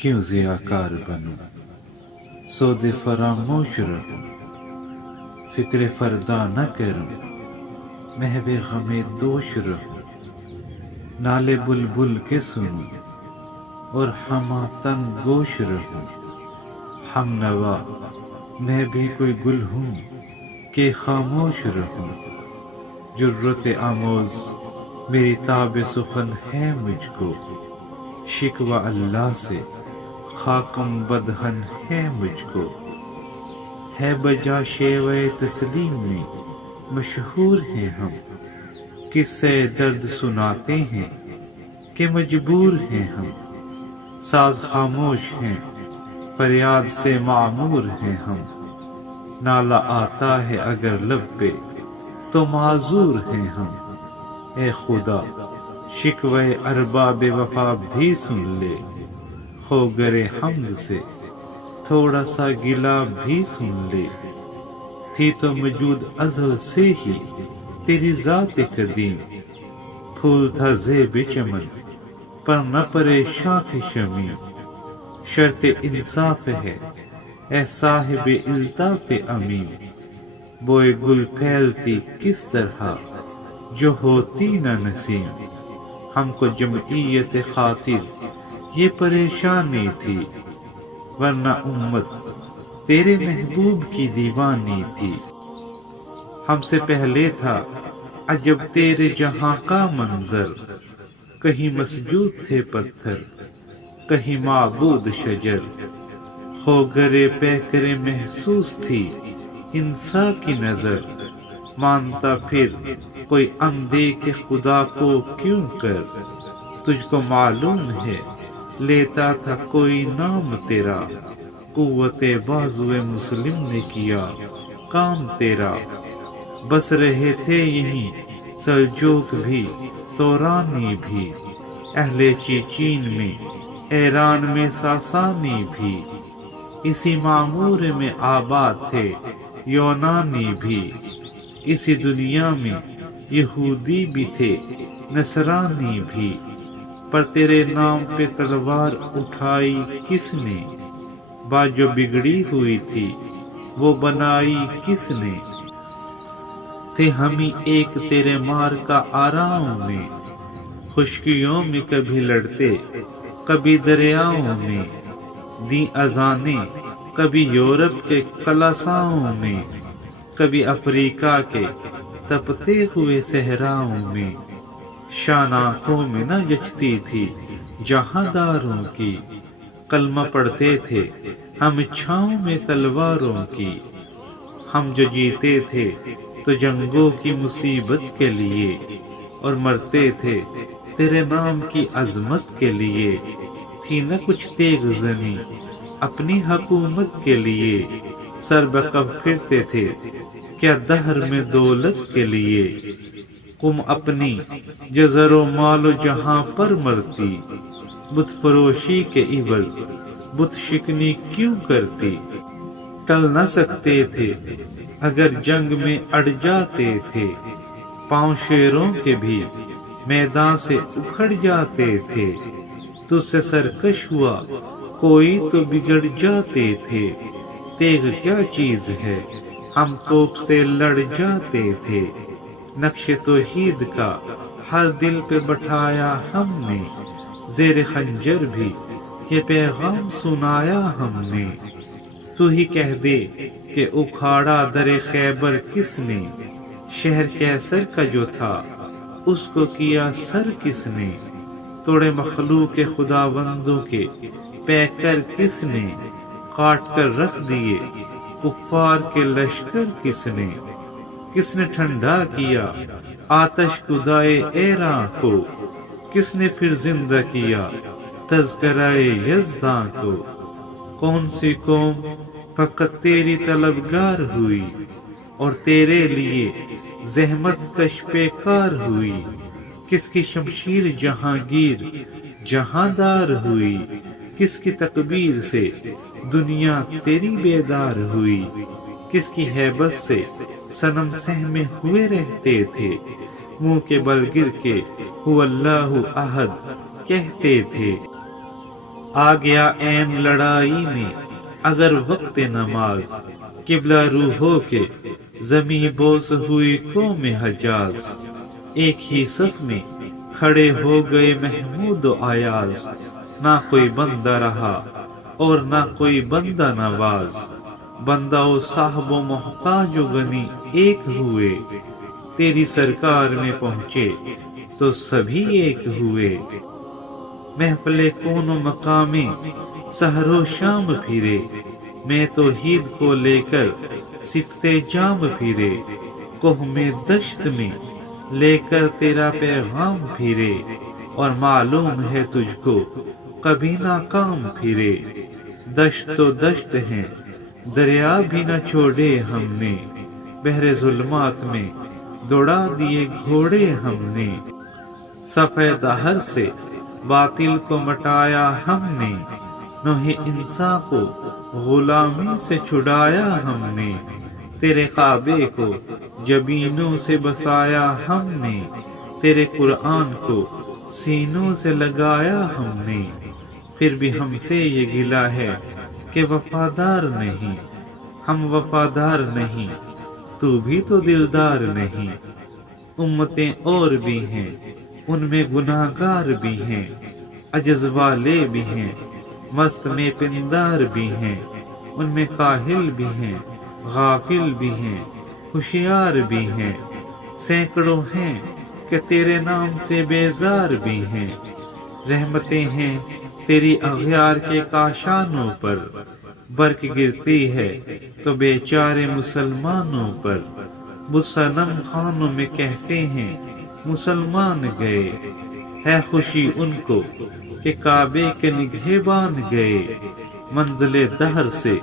کیوں ضیاءکار بنوں، سود فراموش رہوں، فکر فردا نہ کروں، محو غم دوش رہوں، نالے بلبل کے سنوں اور ہمہ تنگ گوش رہوں۔ ہم نوا میں بھی کوئی گل ہوں کہ خاموش رہوں، جرت آموز میری تاب سخن ہے مجھ کو، شکوہ اللہ سے خاکم بدہن ہے مجھ کو۔ ہے بجا شیوہ تسلیم میں مشہور ہیں ہم، قصہ درد سناتے ہیں کہ مجبور ہیں ہم۔ ساز خاموش ہیں فریاد سے معمور ہیں ہم، نالہ آتا ہے اگر لب پہ تو معذور ہیں ہم۔ اے خدا شکوہ ارباب وفا بھی سن لے، خوگر حمد سے تھوڑا سا گلہ بھی سن لے۔ تھی تو موجود ازل سے ہی تیری ذات قدیم، پھول تھا زیب چمن پر نہ پریشاں تھے شمیم۔ شرط انصاف ہے اے صاحب الطاف امین، بوئے گل پھیلتی کس طرح جو ہوتی نہ نسیم۔ ہم کو جمعیت خاطر یہ پریشانی تھی، ورنہ امت تیرے محبوب کی دیوانی تھی۔ ہم سے پہلے تھا عجب تیرے جہاں کا منظر، کہیں مسجود تھے پتھر کہیں معبود شجر۔ خوگر پیکر محسوس تھی انسا کی نظر، مانتا پھر کوئی اندیکھ خدا کو کیوں کر۔ تجھ کو معلوم ہے لیتا تھا کوئی نام تیرا، قوت بازو مسلم نے کیا کام تیرا۔ بس رہے تھے یہیں سلجوق بھی تورانی بھی، اہل چیچین میں ایران میں ساسانی بھی، اسی معمور میں آباد تھے یونانی بھی۔ اسی دنیا میں یہودی بھی تھے نصرانی بھی، پر تیرے نام پہ تلوار اٹھائی کس نے، بات جو بگڑی ہوئی تھی وہ بنائی کس نے۔ تھے ہمیں ایک تیرے مار کا آراؤں میں، خشکیوں میں کبھی لڑتے کبھی دریاؤں میں، دیں اذانیں کبھی یورپ کے کلاساؤں میں، کبھی افریقہ کے تپتے ہوئے صحراؤں میں۔ شان آنکھوں میں نہ جچتی تھی جہاں داروں کی، کلمہ پڑھتے تھے ہم چھاؤں میں تلواروں کی۔ ہم جو جیتے تھے تو جنگوں کی مصیبت کے لیے، اور مرتے تھے تیرے نام کی عظمت کے لیے۔ تھی نہ کچھ تیغ زنی اپنی حکومت کے لیے، سر بقف پھرتے تھے کیا دہر میں دولت کے لیے۔ قم اپنی جو زر و مال و جہاں پر مرتی، بت فروشی کے عوض بت شکنی کیوں کرتی۔ ٹل نہ سکتے تھے اگر جنگ میں اڑ جاتے تھے، پاؤں شیروں کے بھی میدان سے اکھڑ جاتے تھے۔ تجھ سے سرکش ہوا کوئی تو بگڑ جاتے تھے، تیغ کیا چیز ہے ہم توپ سے لڑ جاتے تھے۔ نقش توحید کا ہر دل پہ بٹھایا ہم نے، زیر خنجر بھی یہ پیغام سنایا ہم نے۔ تو ہی کہہ دے کہ اکھاڑا در خیبر کس نے، شہر کیسر کا جو تھا اس کو کیا سر کس نے۔ توڑے مخلوق خداوندوں کے پیکر کس نے، کاٹ کر رکھ دیے کفار کے لشکر کس نے۔ کس نے ٹھنڈا کیا آتش کدائے ایراں کو، کس نے پھر زندہ کیا تذکرہ یزداں کو۔ کون سی قوم فقط تیری طلبگار ہوئی، اور تیرے لیے زحمت کش پیکار ہوئی۔ کس کی شمشیر جہانگیر جہاں دار ہوئی، کس کی تکبیر سے دنیا تیری بیدار ہوئی۔ کس کی ہیبت سے صنم سہمے ہوئے رہتے تھے، منہ کے بل گر کے هو اللہ احد کہتے تھے۔ آ گیا این لڑائی میں اگر وقت نماز، قبلہ روحوں کے زمیں بوس ہوئی قوم حجاز، ایک ہی صف میں کھڑے ہو گئے محمود و ایاز، نہ کوئی بندہ رہا اور نہ کوئی بندہ نواز، بندہ و صاحب و محتاج و غنی ایک ہوئے، تیری سرکار میں پہنچے تو سبھی ایک ہوئے، محفل کون و مقامی سحر و شام پھرے، میں توحید کو لے کر صفت جام پھرے، کوہ میں دشت میں لے کر تیرا پیغام پھرے، اور معلوم ہے تجھ کو کبھی ناکام پھرے، دشت تو دشت ہیں دریا بھی نہ چھوڑے ہم نے، بحر ظلمات میں دوڑا دیے گھوڑے ہم نے، صفحہ دہر سے باطل کو مٹایا ہم نے، نوح انسان کو غلامی سے چھڑایا ہم نے، تیرے کعبے کو جبینوں سے بسایا ہم نے، تیرے قرآن کو سینوں سے لگایا ہم نے، پھر بھی ہم سے یہ گلہ ہے کہ وفادار نہیں، ہم وفادار نہیں، تو بھی تو دلدار نہیں، امتیں اور بھی ہیں ان میں گناہگار بھی ہیں، عجز والے بھی ہیں مست میں پندار بھی ہیں، ان میں کاہل بھی ہیں غافل بھی ہیں ہوشیار بھی ہیں، سینکڑوں ہیں کہ تیرے نام سے بیزار بھی ہیں، رحمتیں ہیں تیری اغیار کے کاشانوں پر، برق گرتی ہے تو بیچارے مسلمانوں پر، وہ صنم خانوں میں کہتے ہیں مسلمان گئے، ہے خوشی ان کو کہ کعبے کے نگہبان گئے، منزل دہر سے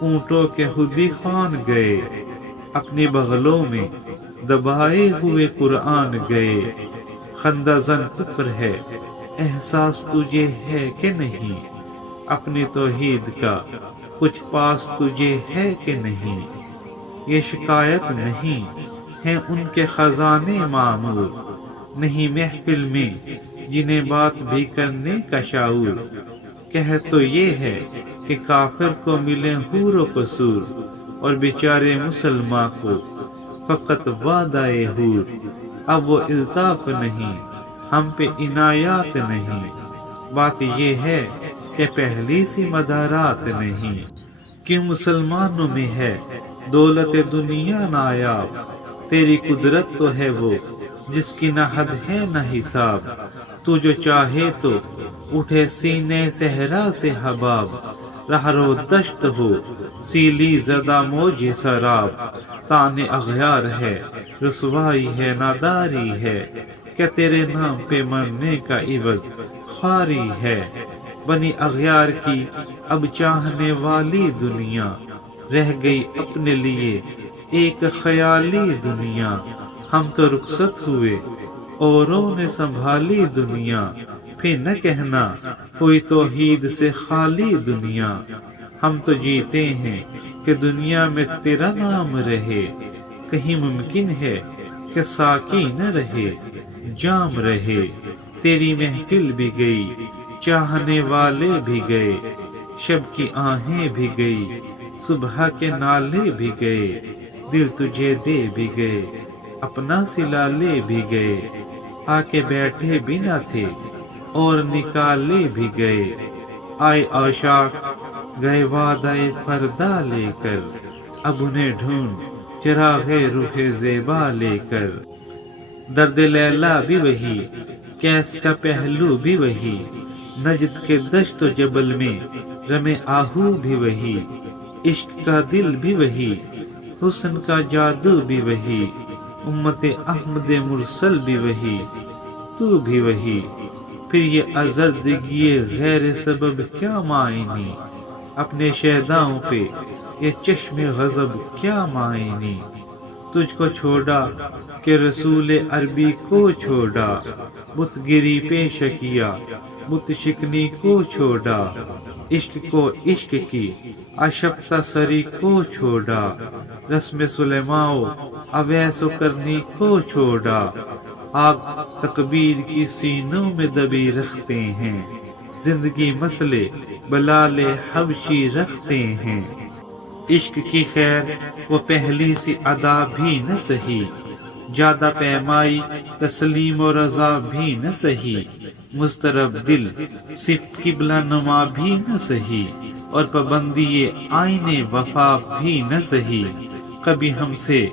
اونٹوں کے خودی خان گئے، اپنی بغلوں میں دبائے ہوئے قرآن گئے، خندہ زن کفر ہے احساس تجھے ہے کہ نہیں، اپنی توحید کا کچھ پاس تجھے ہے کہ نہیں، یہ شکایت نہیں ہیں ان کے خزانے معمور، نہیں محفل میں جنہیں بات بھی کرنے کا شعور، کہہ تو یہ ہے کہ کافر کو ملے حور و قصور، اور بیچارے مسلمان کو فقط وعدہ حور، اب وہ الطاف نہیں ہم پہ عنایات نہیں، بات یہ ہے کہ پہلی سی مدارات نہیں، کہ مسلمانوں میں ہے دولت دنیا نایاب، تیری قدرت تو ہے وہ جس کی نہ حد ہے نہ حساب، تو جو چاہے تو اٹھے سینے صحرا سے حباب، رہرو دشت ہو سیلی زدہ موج سراب، تان اغیار ہے رسوائی ہے ناداری ہے، کہ تیرے نام پہ مرنے کا عوض خواری ہے، بنی اغیار کی اب چاہنے والی دنیا، رہ گئی اپنے لیے ایک خیالی دنیا، ہم تو رخصت ہوئے اوروں نے سنبھالی دنیا، پھر نہ کہنا کوئی توحید سے خالی دنیا، ہم تو جیتے ہیں کہ دنیا میں تیرا نام رہے، کہیں ممکن ہے کہ ساقی نہ رہے جام رہے، تیری محفل بھی گئی چاہنے والے بھی گئے، شب کی آہیں بھی گئی صبح کے نالے بھی گئے، دل تجھے دے بھی گئے اپنا سلالے بھی گئے، آ کے بیٹھے بھی نہ تھے اور نکالے بھی گئے، آئے عاشاق گئے وعدہ فردا لے کر، اب انہیں ڈھونڈ چراغ روح زیبا لے کر، درد لیلا بھی وہی کیس کا پہلو بھی وہی، نجد کے دشت و جبل میں رمے آہو بھی وہی، عشق کا دل بھی وہی حسن کا جادو بھی وہی، امت احمد مرسل بھی وہی تو بھی وہی، پھر یہ آزردگی غیر سبب کیا معنی، اپنے شہداؤں پہ یہ چشم غضب کیا معنی، تجھ کو چھوڑا کہ رسول عربی کو چھوڑا، بت گری پیش کیا بت شکنی کو چھوڑا، عشق کو عشق کی اشفتہ سری کو چھوڑا، رسم سلیماؤ اویس و کرنی کو چھوڑا، آگ تکبیر کی سینوں میں دبی رکھتے ہیں، زندگی مسئلے بلال حبشی رکھتے ہیں۔ عشق کی خیر وہ پہلی سی ادا بھی نہ سہی، زیادہ پیمائی تسلیم و رضا بھی نہ سہی، مضطرب دل صفت قبلہ نما بھی نہ سہی، اور پابندی آئین وفا بھی نہ سہی۔ کبھی ہم سے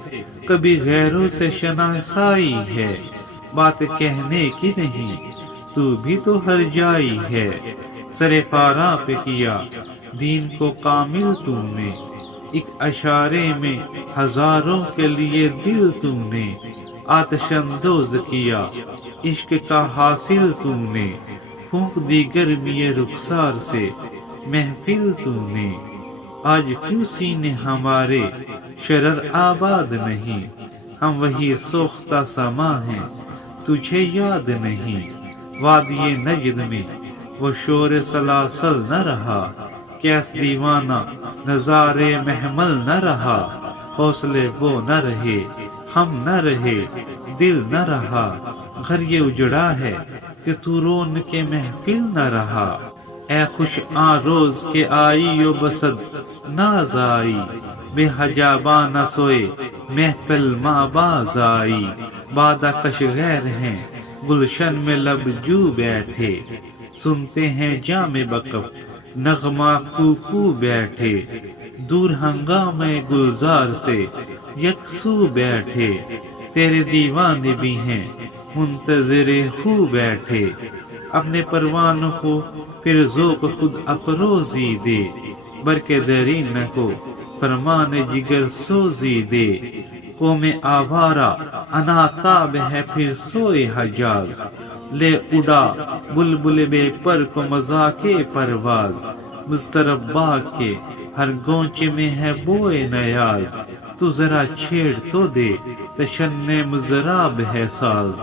کبھی غیروں سے شناسائی ہے، بات کہنے کی نہیں تو بھی تو ہر جائی ہے۔ سر پارا پہ کیا دین کو کامل تم نے، ایک اشارے میں ہزاروں کے لیے دل تم نے، آتش اندوز کیا عشق کا حاصل تم نے، پھونک دی گرمی رخسار سے محفل تم نے۔ آج کیوں سینے ہمارے شرر آباد نہیں، ہم وہی سوختہ سما ہیں تجھے یاد نہیں۔ وادی نجد میں وہ شور سلاسل نہ رہا، کیس دیوانہ نظارے محمل نہ رہا، حوصلے وہ نہ رہے ہم نہ رہے دل نہ رہا، گھر یہ اجڑا ہے کہ تو رون کے محفل نہ رہا۔ اے خوش آن روز کے آئی و بسد ناز آئی، بے حجاباں نہ سوئے محفل ماں باز آئی۔ بادہ کش غیر ہیں گلشن میں لب جو بیٹھے، سنتے ہیں جام بکف نغمہ کو کو بیٹھے، دور ہنگامے گلزار سے یکسو بیٹھے، تیرے دیوانے بھی ہیں منتظر ہو بیٹھے۔ اپنے پروانوں کو پھر ذوق خود افروزی دے، برکے درین کو فرمان جگر سوزی دے۔ قوم آوارہ اناتاب ہے پھر سوئے حجاز، لے اڑا بلبل بے پر کو مذاق پرواز۔ مضطرب باغ کے ہر گونچے میں ہے بوئے نیاز، تو ذرا چھیڑ تو دے تشنے مضراب ہے ساز۔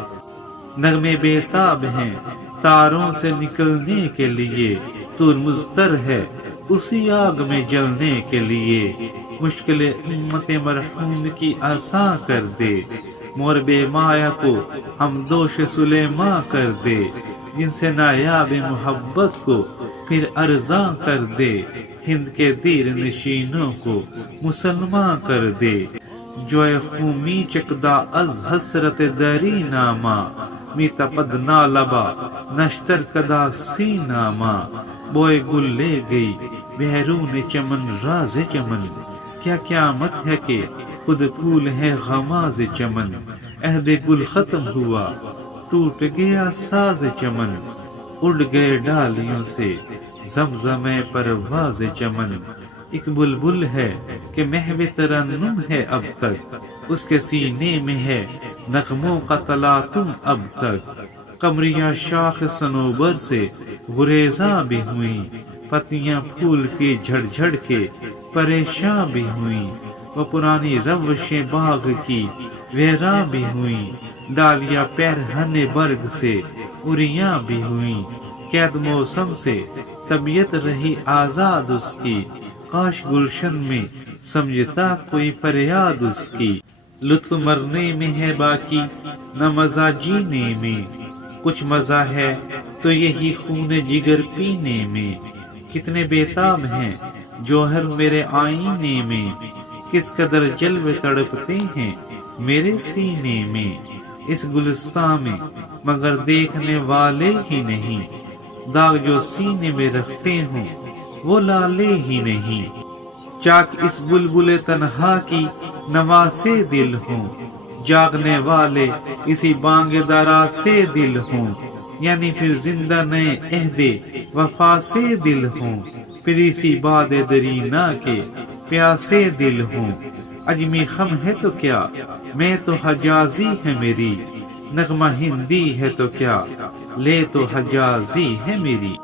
نغمے بیتاب ہیں تاروں سے نکلنے کے لیے، تو مضطر ہے اسی آگ میں جلنے کے لیے۔ مشکل امت مرحوم کی آساں کر دے، مور بے مایا کو ہم دوش سلیماں کر دے، جن سے نایاب محبت کو پھر ارزاں کر دے، ہند کے دیر نشینوں کو مسلمان کر دے۔ جوئے خومی چکدا از حسرت دری نامہ، می تپد نالبا نشتر کدا سی نامہ۔ بوئے گل لے گئی بیرون چمن راز چمن، کیا قیامت ہے کہ خود پھول ہے غماز چمن۔ عہد گل ختم ہوا ٹوٹ گیا ساز چمن، اڑ گئے ڈالیوں سے زمزمے پرواز چمن۔ ایک بلبل ہے کہ محو ترنم ہے اب تک، اس کے سینے میں ہے نغموں کا تلاطم اب تک۔ قمریاں شاخ صنوبر سے گریزاں بھی ہوئیں، پتیاں پھول کی جھڑ جھڑ کے پریشاں بھی ہوئیں، وہ پرانی روشیں باغ کی ویراں بھی ہوئیں، ڈالیاں پیرہن برگ سے اریاں بھی ہوئیں۔ قید موسم سے طبیعت رہی آزاد اس کی، کاش گلشن میں سمجھتا کوئی فریاد اس کی۔ لطف مرنے میں ہے باقی نہ مزہ جینے میں، کچھ مزہ ہے تو یہی خون جگر پینے میں۔ کتنے بیتاب ہیں جوہر میرے آئینے میں، کس قدر جلوے تڑپتے ہیں میرے سینے میں۔ اس گلستان میں مگر دیکھنے والے ہی نہیں، داغ جو سینے میں رکھتے ہوں وہ لالے ہی نہیں۔ چاک اس بلبل تنہا کی نوا سے دل ہوں، جاگنے والے اسی بانگ درا سے دل ہوں، یعنی پھر زندہ نئے عہد وفا سے دل ہوں، پھر اسی باد درینا کے پیاسے دل ہوں۔ اجمی خم ہے تو کیا میں تو حجازی ہے میری، نغمہ ہندی ہے تو کیا لے تو حجازی ہے میری۔